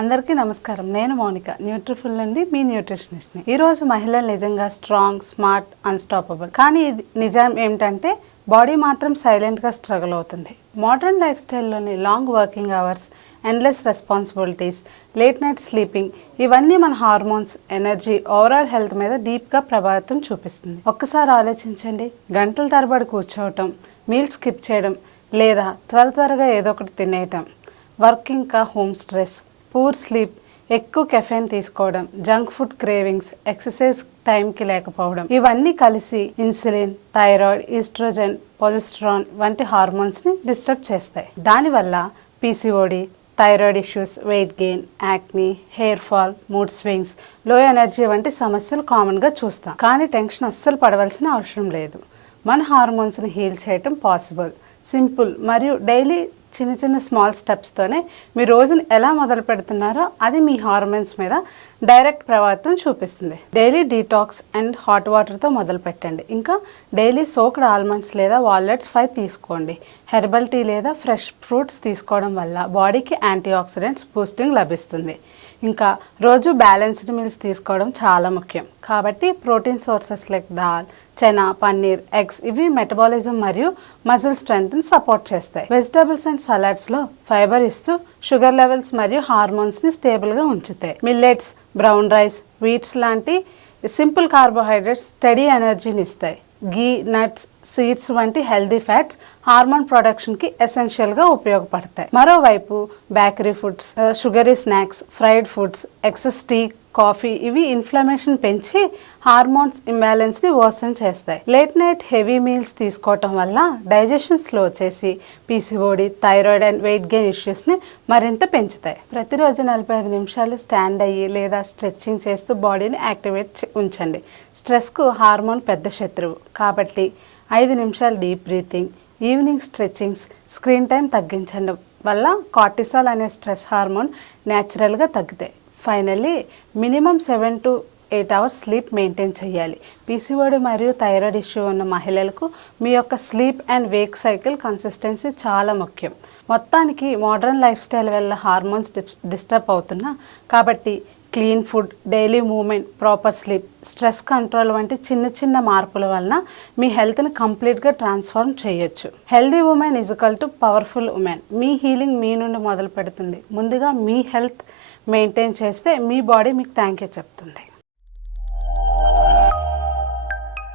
అందరికీ నమస్కారం. నేను మౌనిక, న్యూట్రిఫుల్ నుండి మీ న్యూట్రిషనిస్ట్ని. ఈరోజు మహిళలు నిజంగా స్ట్రాంగ్, స్మార్ట్, అన్స్టాపబుల్. కానీ ఇది నిజం ఏమిటంటే బాడీ మాత్రం సైలెంట్గా స్ట్రగుల్ అవుతుంది. మోడర్న్ లైఫ్ స్టైల్లోని long working hours, endless responsibilities, late night sleeping, ఇవన్నీ మన హార్మోన్స్, ఎనర్జీ, ఓవరాల్ హెల్త్ మీద డీప్గా ప్రభావితం చూపిస్తుంది. ఒక్కసారి ఆలోచించండి. గంటల తరబడి కూర్చోవటం, మీల్స్ స్కిప్ చేయడం, లేదా త్వరగా ఏదో ఒకటి తినేయటం, వర్క్ ఇంకా హోమ్ స్ట్రెస్, పూర్ స్లీప్, ఎక్కువ కెఫెన్ తీసుకోవడం, జంక్ ఫుడ్ క్రేవింగ్స్, ఎక్సర్సైజ్ టైంకి లేకపోవడం, ఇవన్నీ కలిసి ఇన్సులిన్, థైరాయిడ్, ఈస్ట్రోజన్, ప్రొజెస్టరాన్ వంటి హార్మోన్స్ని డిస్టర్బ్ చేస్తాయి. దానివల్ల PCOD, thyroid issues, weight gain, acne, hair fall, mood swings, లో ఎనర్జీ వంటి సమస్యలు కామన్గా చూస్తాం. కానీ టెన్షన్ అస్సలు పడవలసిన అవసరం లేదు. మన హార్మోన్స్ని హీల్ చేయటం పాసిబుల్, సింపుల్ మరియు డైలీ చిన్న స్మాల్ స్టెప్స్తోనే మీ రోజును ఎలా మొదలు పెడుతున్నారో అది మీ హార్మోన్స్ మీద డైరెక్ట్ ప్రభావితం చూపిస్తుంది. డైలీ డీటాక్స్ అండ్ హాట్ వాటర్తో మొదలు పెట్టండి. ఇంకా డైలీ సోక్డ్ ఆల్మండ్స్ లేదా వాల్నట్స్ 5 తీసుకోండి. హెర్బల్ టీ లేదా ఫ్రెష్ ఫ్రూట్స్ తీసుకోవడం వల్ల బాడీకి యాంటీ ఆక్సిడెంట్స్ బూస్టింగ్ లభిస్తుంది. ఇంకా రోజు బ్యాలెన్స్డ్ మీల్స్ తీసుకోవడం చాలా ముఖ్యం. కాబట్టి protein sources like dal, chana, paneer, eggs ఇవి మెటబాలిజం మరియు మజిల్ స్ట్రెంగ్త్ని సపోర్ట్ చేస్తాయి. వెజిటబుల్స్ అండ్ సలాడ్స్లో ఫైబర్ ఇస్తూ షుగర్ లెవెల్స్ మరియు హార్మోన్స్ని స్టేబుల్గా ఉంచుతాయి. మిల్లెట్స్, బ్రౌన్ రైస్, వీట్స్ లాంటి సింపుల్ కార్బోహైడ్రేట్స్ స్టడీ ఎనర్జీని ఇస్తాయి. గీ, నట్స్, సీడ్స్ వంటి హెల్దీ ఫ్యాట్స్ హార్మోన్ ప్రొడక్షన్కి ఎసెన్షియల్గా ఉపయోగపడతాయి. మరోవైపు bakery foods, sugary snacks, fried foods, excess tea, coffee ఇవి ఇన్ఫ్లమేషన్ పెంచి హార్మోన్స్ ఇంబ్యాలెన్స్ని వర్సన్ చేస్తాయి. లేట్ నైట్ హెవీ మీల్స్ తీసుకోవటం వల్ల డైజెషన్ స్లో చేసి PCOD, thyroid and weight gain ఇష్యూస్ని మరింత పెంచుతాయి. ప్రతిరోజు 45 నిమిషాలు స్టాండ్ అయ్యి లేదా స్ట్రెచ్చింగ్ చేస్తూ బాడీని యాక్టివేట్ ఉంచండి. స్ట్రెస్కు హార్మోన్ పెద్ద శత్రువు కాబట్టి 5 నిమిషాలు deep breathing, evening stretchings, screen time తగ్గించడం వల్ల కార్టిసాల్ అనే స్ట్రెస్ హార్మోన్ న్యాచురల్గా తగ్గుతాయి. Finally minimum 7 to 8 hours sleep maintain చేయాలి. పీసీఓడి మరియు థైరాయిడ్ ఇష్యూ ఉన్న మహిళలకు మీ యొక్క sleep and Wake cycle consistency చాలా ముఖ్యం. మొత్తానికి మోడర్న్ లైఫ్ స్టైల్ వల్ల హార్మోన్స్ డిస్టర్బ్ అవుతున్నా కాబట్టి clean food, daily movement, proper sleep, stress control వంటి చిన్న మార్పుల వలన మీ హెల్త్ని కంప్లీట్గా ట్రాన్స్ఫార్మ్ చేయొచ్చు. Healthy women equal to powerful women. మీ హీలింగ్ మీ నుండి మొదలు పెడుతుంది. ముందుగా మీ హెల్త్ మెయింటైన్ చేస్తే మీ బాడీ మీకు థ్యాంక్ యూ చెప్తుంది.